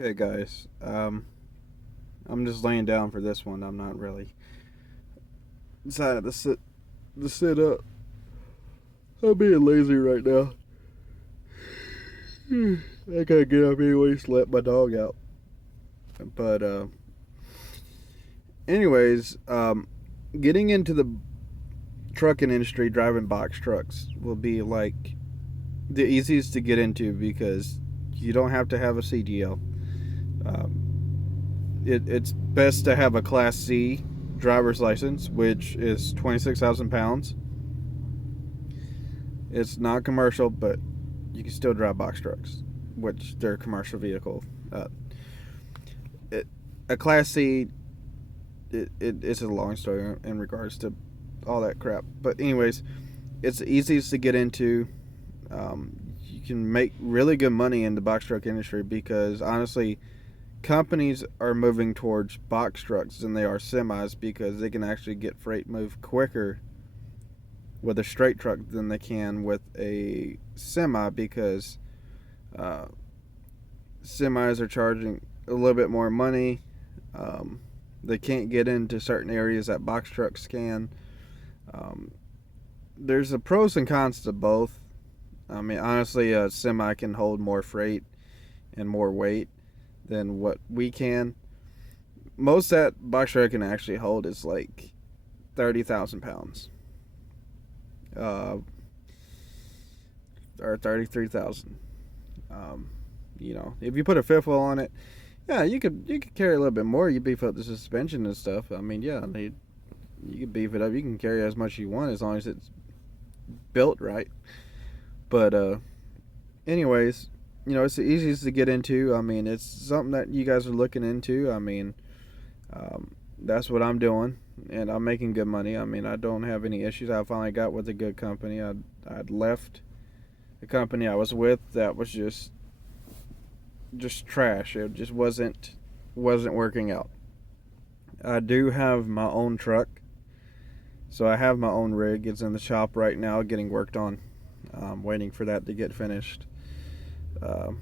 Okay, guys. I'm just laying down for this one. I'm not really decided to sit up. I'm being lazy right now. I gotta get up anyways to let my dog out. But anyways, getting into the trucking industry, driving box trucks will be like the easiest to get into because you don't have to have a CDL. It's best to have a Class C driver's license, which is 26,000 pounds. It's not commercial, but you can still drive box trucks, which they're a commercial vehicle. Uh, it, a Class C, it's a long story in regards to all that crap. But anyways, it's the easiest to get into. You can make really good money in the box truck industry because honestly, companies are moving towards box trucks than they are semis because they can actually get freight moved quicker with a straight truck than they can with a semi because uh, semis are charging a little bit more money. Um, they can't get into certain areas that box trucks can. Um, there's a pros and cons to both. I mean, honestly, a semi can hold more freight and more weight than what we can. Most that box truck can actually hold is like 30,000 pounds, uh, or 33,000. Um, if you put a fifth wheel on it, yeah, you could carry a little bit more. You beef up the suspension and stuff. I mean, yeah, you can beef it up. You can carry as much as you want as long as it's built right. But anyways, it's the easiest to get into. I mean, it's something that you guys are looking into. I mean, that's what I'm doing, and I'm making good money. I mean, I don't have any issues. I finally got with a good company. I'd left the company I was with that was just trash. It just wasn't working out. I do have my own truck, so I have my own rig. It's in the shop right now, getting worked on. I'm waiting for that to get finished. Um,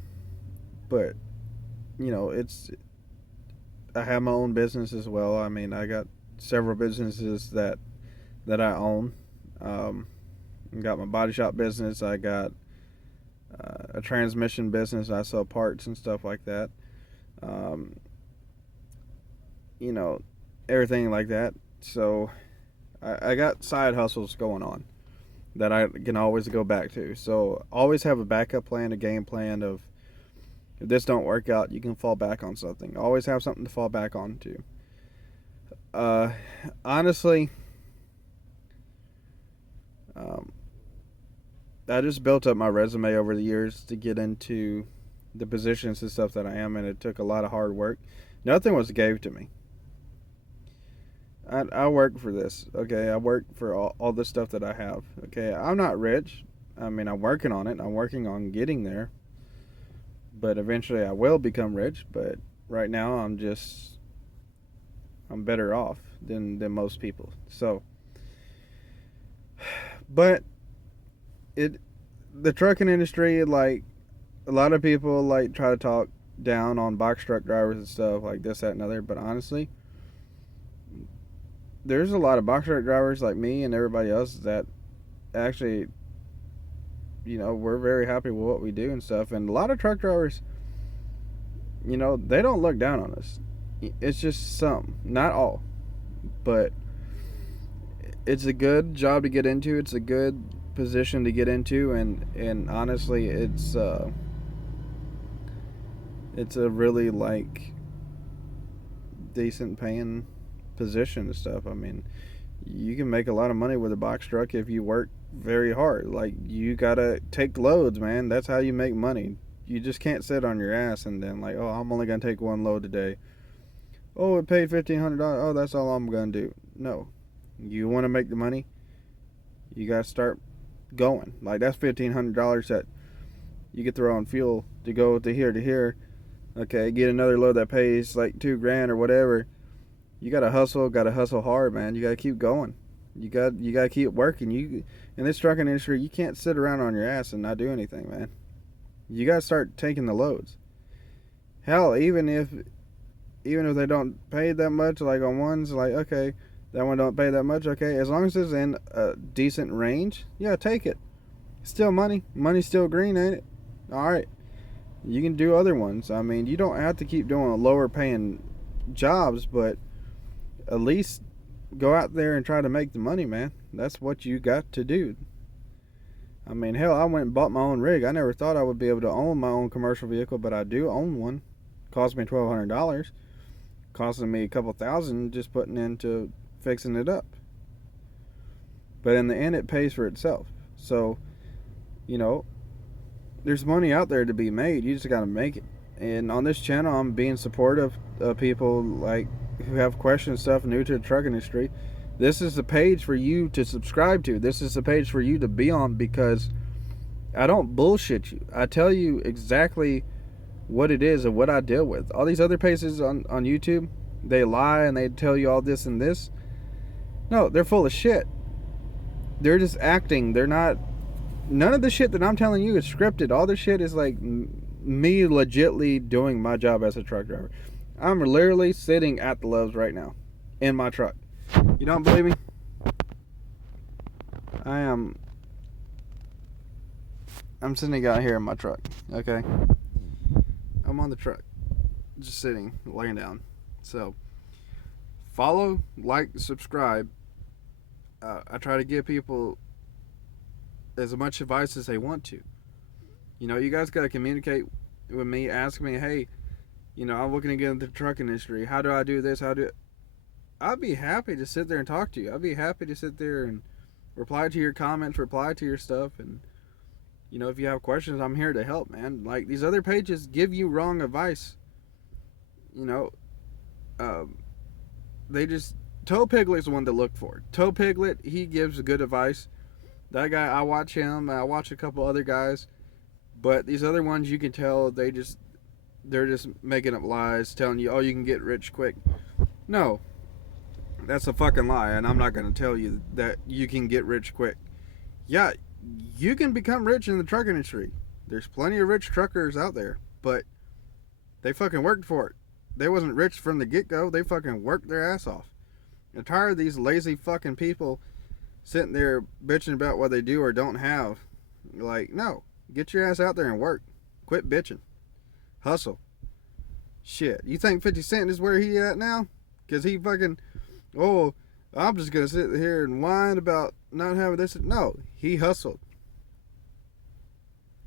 but it's I have my own business as well. I mean, I got several businesses that I own. I got my body shop business. I got a transmission business. I sell parts and stuff like that. Um, you know, everything like that. So I got side hustles going on that I can always go back to. So always have a backup plan, a game plan of if this don't work out, you can fall back on something. Always have something to fall back on to. Uh, honestly, um, I just built up my resume over the years to get into the positions and stuff that I am, and it took a lot of hard work. Nothing was gave to me. I work for this. Okay, I work for all the stuff that I have. Okay, I'm not rich. I mean, I'm working on it. I'm working on getting there. But eventually, I will become rich. But right now, I'm better off than most people. So, but it the trucking industry, like a lot of people like try to talk down on box truck drivers and stuff like this, that, and other. But honestly, there's a lot of box truck drivers like me and everybody else that actually, we're very happy with what we do and stuff. And a lot of truck drivers, they don't look down on us. It's just some, not all, but it's a good job to get into. It's a good position to get into, and honestly, it's a really like decent paying position and stuff. I mean, you can make a lot of money with a box truck if you work very hard. Like you gotta take loads, man. That's how you make money. You just can't sit on your ass and then like, oh, I'm only gonna take one load today. Oh, it paid $1,500. Oh, that's all I'm gonna do. No, you want to make the money. You gotta start going. Like that's $1,500 that you get throw on fuel to go to here to here. Okay, get another load that pays like 2 grand or whatever. You gotta hustle hard, man. You gotta keep going. You gotta keep working. You in this trucking industry, you can't sit around on your ass and not do anything, man. You gotta start taking the loads. Hell, even if they don't pay that much, like on ones, like okay, that one don't pay that much, okay, as long as it's in a decent range, yeah, take it. Still money. Money's still green, ain't it? All right, you can do other ones. I mean, you don't have to keep doing lower paying jobs, but at least go out there and try to make the money, man. That's what you got to do. I mean, hell, I went and bought my own rig. I never thought I would be able to own my own commercial vehicle, but I do own one. Cost me $1,200. Costing me a couple thousand just putting into fixing it up. But in the end, it pays for itself. So, you know, there's money out there to be made. You just got to make it. And on this channel, I'm being supportive of people like who have questions, stuff new to the truck industry. This is the page for you to subscribe to. This is the page for you to be on, because I don't bullshit you. I tell you exactly what it is and what I deal with. All these other pages on YouTube, they lie and they tell you all this and this. No, they're full of shit. They're just acting. They're not. None of the shit that I'm telling you is scripted. All this shit is like me legitly doing my job as a truck driver. I'm literally sitting at the Loves right now in my truck. You don't believe me? I'm sitting out here in my truck, okay? I'm on the truck, just sitting, laying down. So, follow, like, subscribe. I try to give people as much advice as they want to. You know, you guys got to communicate with me, ask me, hey, you know, I'm looking to get into the truck industry. How do I do this? I'd be happy to sit there and talk to you. I'd be happy to sit there and reply to your comments, reply to your stuff. And, you know, if you have questions, I'm here to help, man. Like, these other pages give you wrong advice. You know, they just... Toe Piglet's the one to look for. Toe Piglet, he gives good advice. That guy, I watch him. I watch a couple other guys. But these other ones, you can tell they're just making up lies, telling you, oh, you can get rich quick. No. That's a fucking lie, and I'm not going to tell you that you can get rich quick. Yeah, you can become rich in the truck industry. There's plenty of rich truckers out there, but they fucking worked for it. They wasn't rich from the get-go. They fucking worked their ass off. I'm tired of these lazy fucking people sitting there bitching about what they do or don't have. Like, no. Get your ass out there and work. Quit bitching. Hustle. Shit. You think 50 Cent is where he at now? Because he fucking... Oh, I'm just going to sit here and whine about not having this. No. He hustled.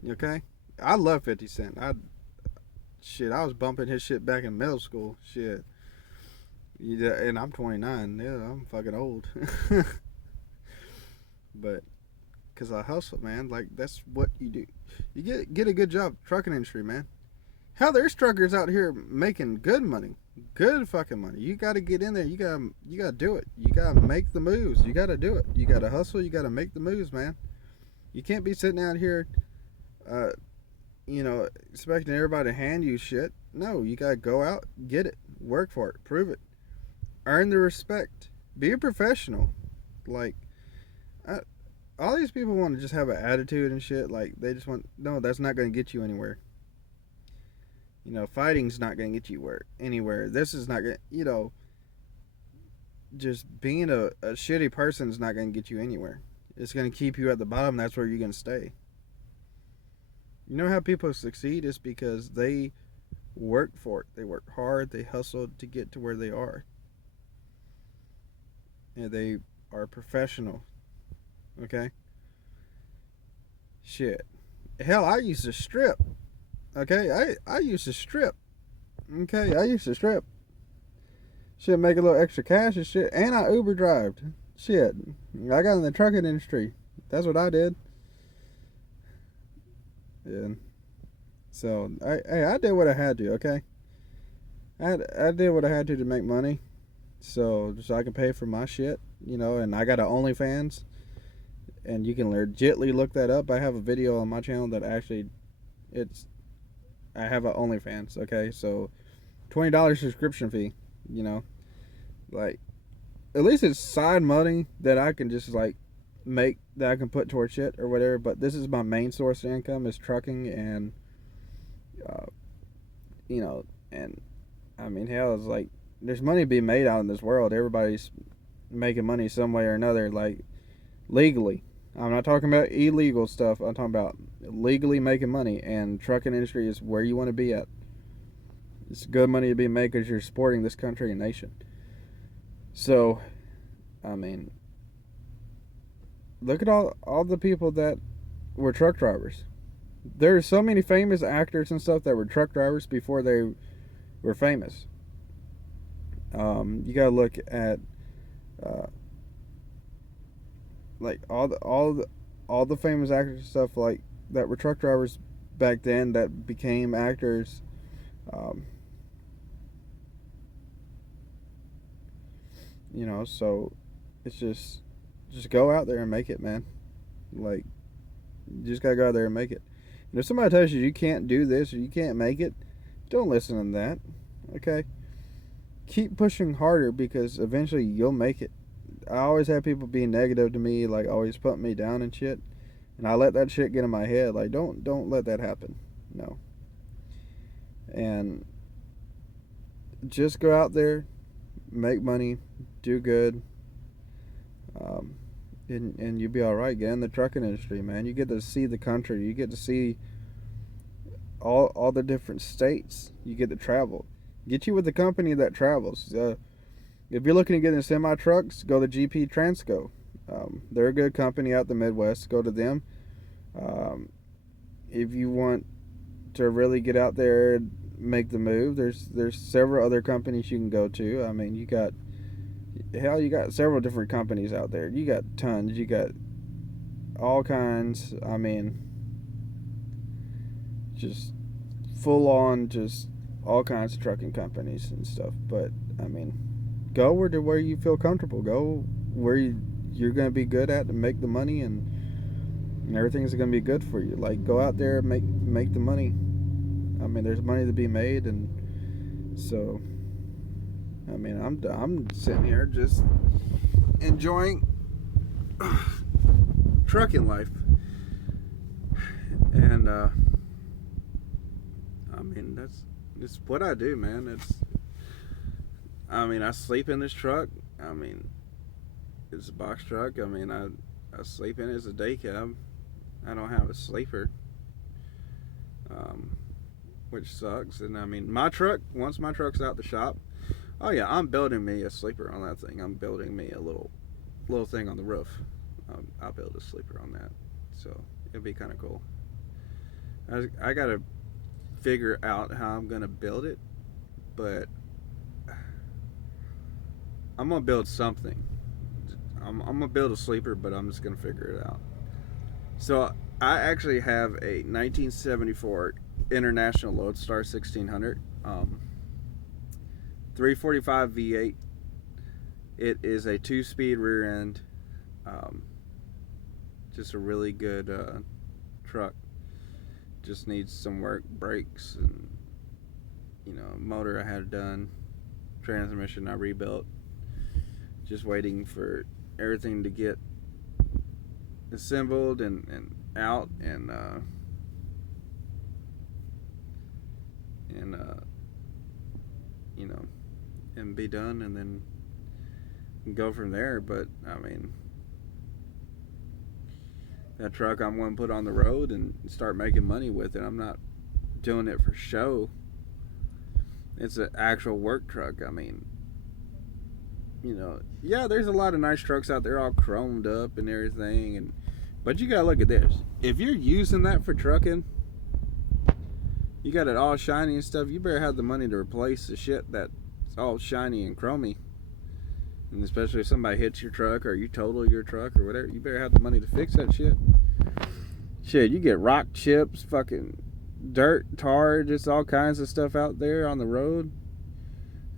Okay? I love 50 Cent. I was bumping his shit back in middle school. Shit. Yeah, and I'm 29. Yeah, I'm fucking old. But, because I hustle, man. Like, that's what you do. You get a good job. Trucking industry, man. Hell, there's truckers out here making good money. Good fucking money. You got to get in there. You got to do it. You got to make the moves. You got to do it. You got to hustle. You got to make the moves, man. You can't be sitting out here, you know, expecting everybody to hand you shit. No, you got to go out, get it, work for it, prove it. Earn the respect. Be a professional. Like, all these people want to just have an attitude and shit. Like, they just want... No, that's not going to get you anywhere. You know, fighting's not going to get you anywhere. This is not going to... You know, just being a shitty person is not going to get you anywhere. It's going to keep you at the bottom. That's where you're going to stay. You know how people succeed? It's because they work for it. They work hard. They hustle to get to where they are. And they are professional. Okay? Shit. Hell, I used to strip. Okay? I used to strip. Okay? I used to strip. Shit, make a little extra cash and shit. And I Uber drived. Shit. I got in the trucking industry. That's what I did. Yeah. So, I did what I had to, okay? I did what I had to make money. So I can pay for my shit, you know, and I got an OnlyFans, and you can legitly look that up. I have a video on my channel that actually, I have an OnlyFans, okay, so $20 subscription fee, you know, like, at least it's side money that I can just, like, make, that I can put towards shit or whatever, but this is my main source of income is trucking, and, you know, And I mean, hell, it's like there's money to be made out in this world. Everybody's making money some way or another, like legally. I'm not talking about illegal stuff. I'm talking about legally making money, and trucking industry is where you want to be at. It's good money to be made because you're supporting this country and nation. So, I mean, look at all the people that were truck drivers. There's so many famous actors and stuff that were truck drivers before they were famous. You gotta look at uh, like all the famous actors and stuff like that were truck drivers back then that became actors. Um, so it's just go out there and make it, man. Like, you just gotta go out there and make it. And if somebody tells you you can't do this or you can't make it, don't listen to that. Okay? Keep pushing harder because eventually you'll make it. I always have people being negative to me, like always putting me down and shit. And I let that shit get in my head. Like, don't let that happen. No. And just go out there, make money, do good, and you'll be all right. Get in the trucking industry, man. You get to see the country. You get to see all the different states. You get to travel. Get you with a company that travels. If you're looking to get in semi trucks, go to GP Transco. They're a good company out the Midwest. Go to them. If you want to really get out there and make the move, there's several other companies you can go to. I mean, you got several different companies out there. You got tons. You got all kinds. I mean, just full on, just all kinds of trucking companies and stuff. But I mean, go where you feel comfortable. Go where you're going to be good at and make the money, and everything's going to be good for you. Like, go out there and make the money. I mean, there's money to be made, and so I mean, I'm sitting here just enjoying trucking life, and I mean, it's what I do, man. I mean, I sleep in this truck. I mean, it's a box truck. I mean, I sleep in it as a day cab. I don't have a sleeper, which sucks. And I mean, my truck, once my truck's out the shop, oh yeah, I'm building me a sleeper on that thing. I'm building me a little thing on the roof. I'll build a sleeper on that, so it'd be kind of cool. I gotta figure out how I'm gonna build it, but I'm gonna build something. I'm gonna build a sleeper, but I'm just gonna figure it out. So I actually have a 1974 International Lodestar 1600, 345 V8. It is a 2-speed rear end. Just a really good truck. Just needs some work, brakes, and motor I had done, transmission I rebuilt. Just waiting for everything to get assembled and out and and be done, and then go from there. But I mean, that truck I'm going to put on the road and start making money with it. I'm not doing it for show. It's an actual work truck. I mean, yeah, there's a lot of nice trucks out there all chromed up and everything, but you gotta look at this. If you're using that for trucking, you got it all shiny and stuff, you better have the money to replace the shit that's all shiny and chromy. And especially if somebody hits your truck or you total your truck or whatever, you better have the money to fix that shit. Shit, you get rock chips, fucking dirt, tar, just all kinds of stuff out there on the road.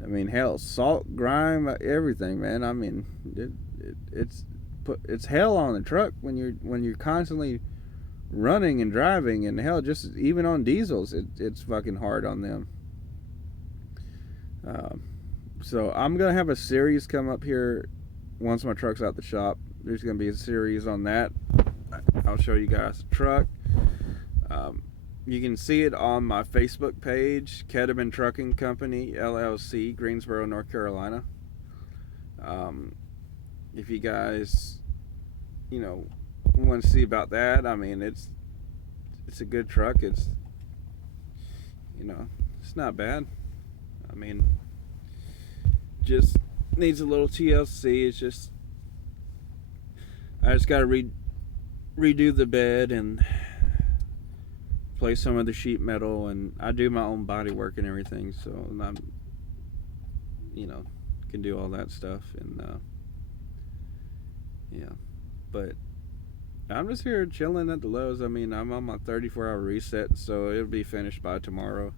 I mean, hell, salt, grime, everything, man. I mean, it's hell on the truck when you're constantly running and driving, and hell, just even on diesels, it's fucking hard on them. So I'm gonna have a series come up here once my truck's out the shop. There's gonna be a series on that. I'll show you guys the truck. You can see it on my Facebook page, Kedeman Trucking Company LLC, Greensboro, North Carolina. Um, if you guys, you know, want to see about that, I mean, it's a good truck. You know, it's not bad. I mean, just needs a little TLC. It's just I just got to redo the bed and play some of the sheet metal, and I do my own body work and everything, so I'm, you know, can do all that stuff, and yeah, but I'm just here chilling at the Lowe's. I mean, I'm on my 34-hour reset, so it'll be finished by tomorrow,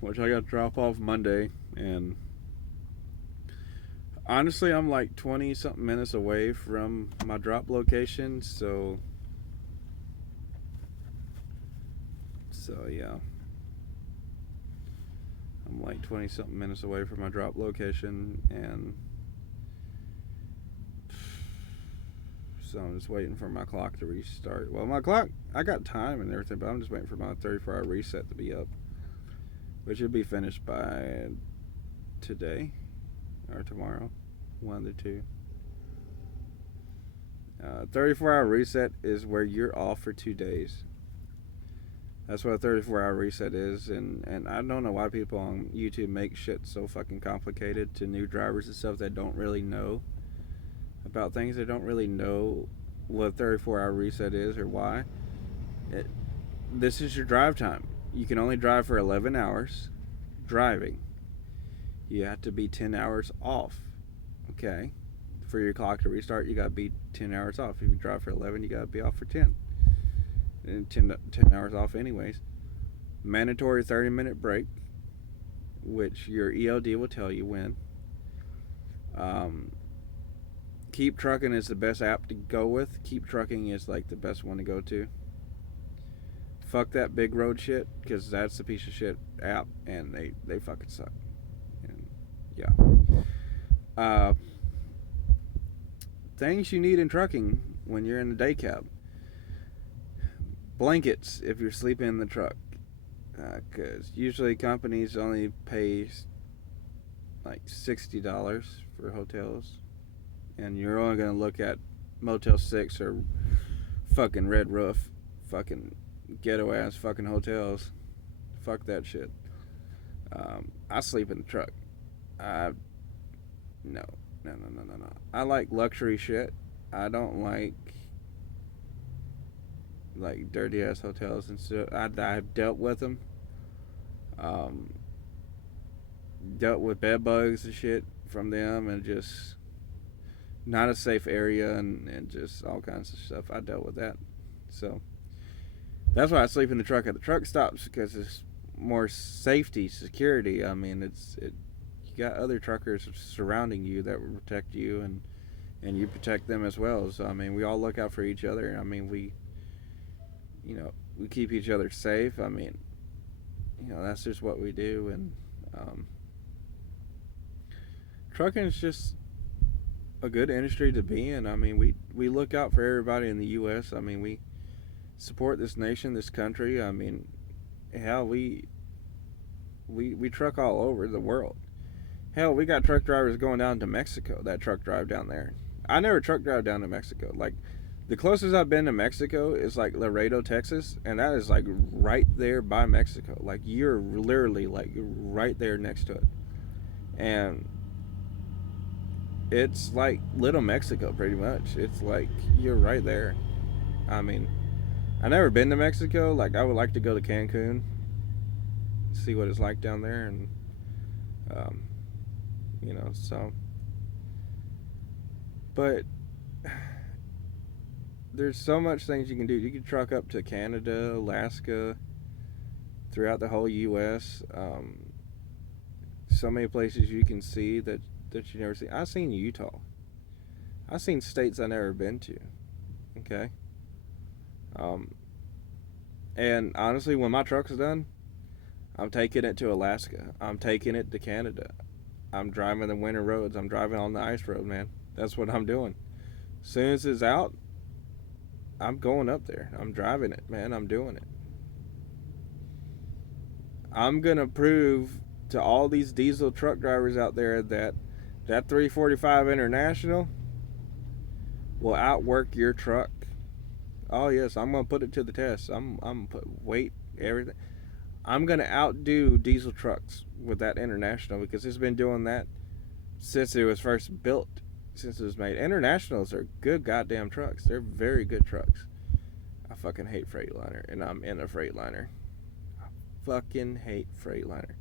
which I got to drop off Monday, and honestly, I'm like 20 something minutes away from my drop location, so yeah. I'm like 20 something minutes away from my drop location, and so I'm just waiting for my clock to restart. Well, my clock, I got time and everything, but I'm just waiting for my 34-hour reset to be up, which will be finished by today or tomorrow, one of the two. 34-hour reset is where you're off for 2 days. That's what a 34-hour reset is, and I don't know why people on YouTube make shit so fucking complicated to new drivers and stuff that don't really know about things. They don't really know what a 34-hour reset is or why. This is your drive time. You can only drive for 11 hours driving. You have to be 10 hours off, okay? For your clock to restart, you got to be 10 hours off. If you drive for 11, you got to be off for 10. And 10 hours off anyways. Mandatory 30-minute break, which your ELD will tell you when. Keep Trucking is the best app to go with. Keep Trucking is like the best one to go to. Fuck that Big Road shit, because that's a piece of shit app, and they fucking suck. And yeah. Things you need in trucking when you're in the day cab. Blankets if you're sleeping in the truck, because usually companies only pay like $60 for hotels, and you're only going to look at Motel 6 or fucking Red Roof, fucking ghetto ass fucking hotels. Fuck that shit. I sleep in the truck. No. I like luxury shit. I don't like dirty ass hotels and stuff. I've dealt with them. Dealt with bed bugs and shit from them, and just not a safe area, and just all kinds of stuff. I dealt with that, so that's why I sleep in the truck at the truck stops, because it's more safety, security. I mean, you got other truckers surrounding you that will protect you, and you protect them as well. So I mean, we all look out for each other. I mean, we keep each other safe. I mean, that's just what we do. And trucking is just a good industry to be in. I mean, we look out for everybody in the U.S. I mean, we support this nation, this country. I mean, hell, we truck all over the world. Hell, we got truck drivers going down to Mexico that truck drive down there. I never truck drive down to Mexico. Like, the closest I've been to Mexico is like Laredo, Texas, and that is like right there by Mexico. Like, you're literally like right there next to it. And it's like Little Mexico, pretty much. It's like you're right there. I mean, I've never been to Mexico. Like, I would like to go to Cancun, see what it's like down there, and so. But there's so much things you can do. You can truck up to Canada, Alaska, throughout the whole U.S. So many places you can see that you never see. I've seen Utah. I've seen states I've never been to. Okay. And honestly, when my truck's done, I'm taking it to Alaska. I'm taking it to Canada. I'm driving the winter roads. I'm driving on the ice road, man. That's what I'm doing. As soon as it's out, I'm going up there. I'm driving it, man. I'm doing it. I'm gonna prove to all these diesel truck drivers out there that 345 International will outwork your truck. Oh yes, I'm gonna put it to the test. I'm gonna put weight, everything. I'm gonna outdo diesel trucks with that International because it's been doing that since it was first built, since it was made. Internationals are good goddamn trucks. They're very good trucks. I fucking hate Freightliner, and I'm in a Freightliner. I fucking hate Freightliner.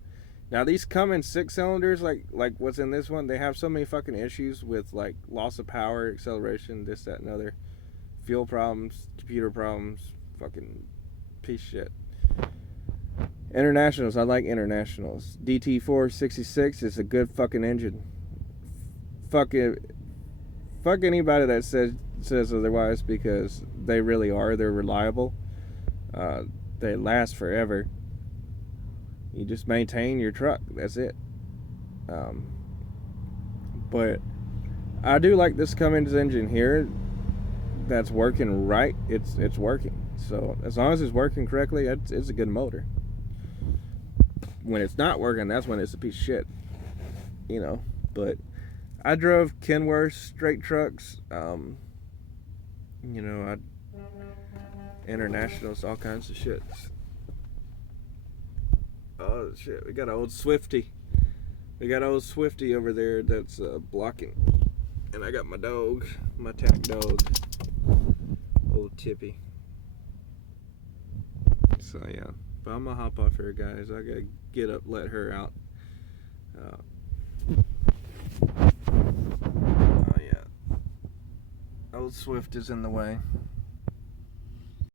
Now these Cummins 6 cylinders, like what's in this one, they have so many fucking issues with like loss of power, acceleration, this, that, and other, fuel problems, computer problems, fucking piece of shit. Internationals, I like Internationals. DT466 is a good fucking engine. Fuck it, fuck anybody that says otherwise because they really are. They're reliable. They last forever. You just maintain your truck. That's it. But I do like this Cummins engine here. That's working right. It's working. So as long as it's working correctly, it's a good motor. When it's not working, that's when it's a piece of shit. You know. But I drove Kenworth straight trucks. You know, Internationals, all kinds of shit. Oh shit, we got an old Swifty. We got an old Swifty over there that's blocking. And I got my dog, my tack dog, old Tippy. So yeah, but I'm gonna hop off here, guys. I gotta get up, let her out. Oh yeah, old Swift is in the way.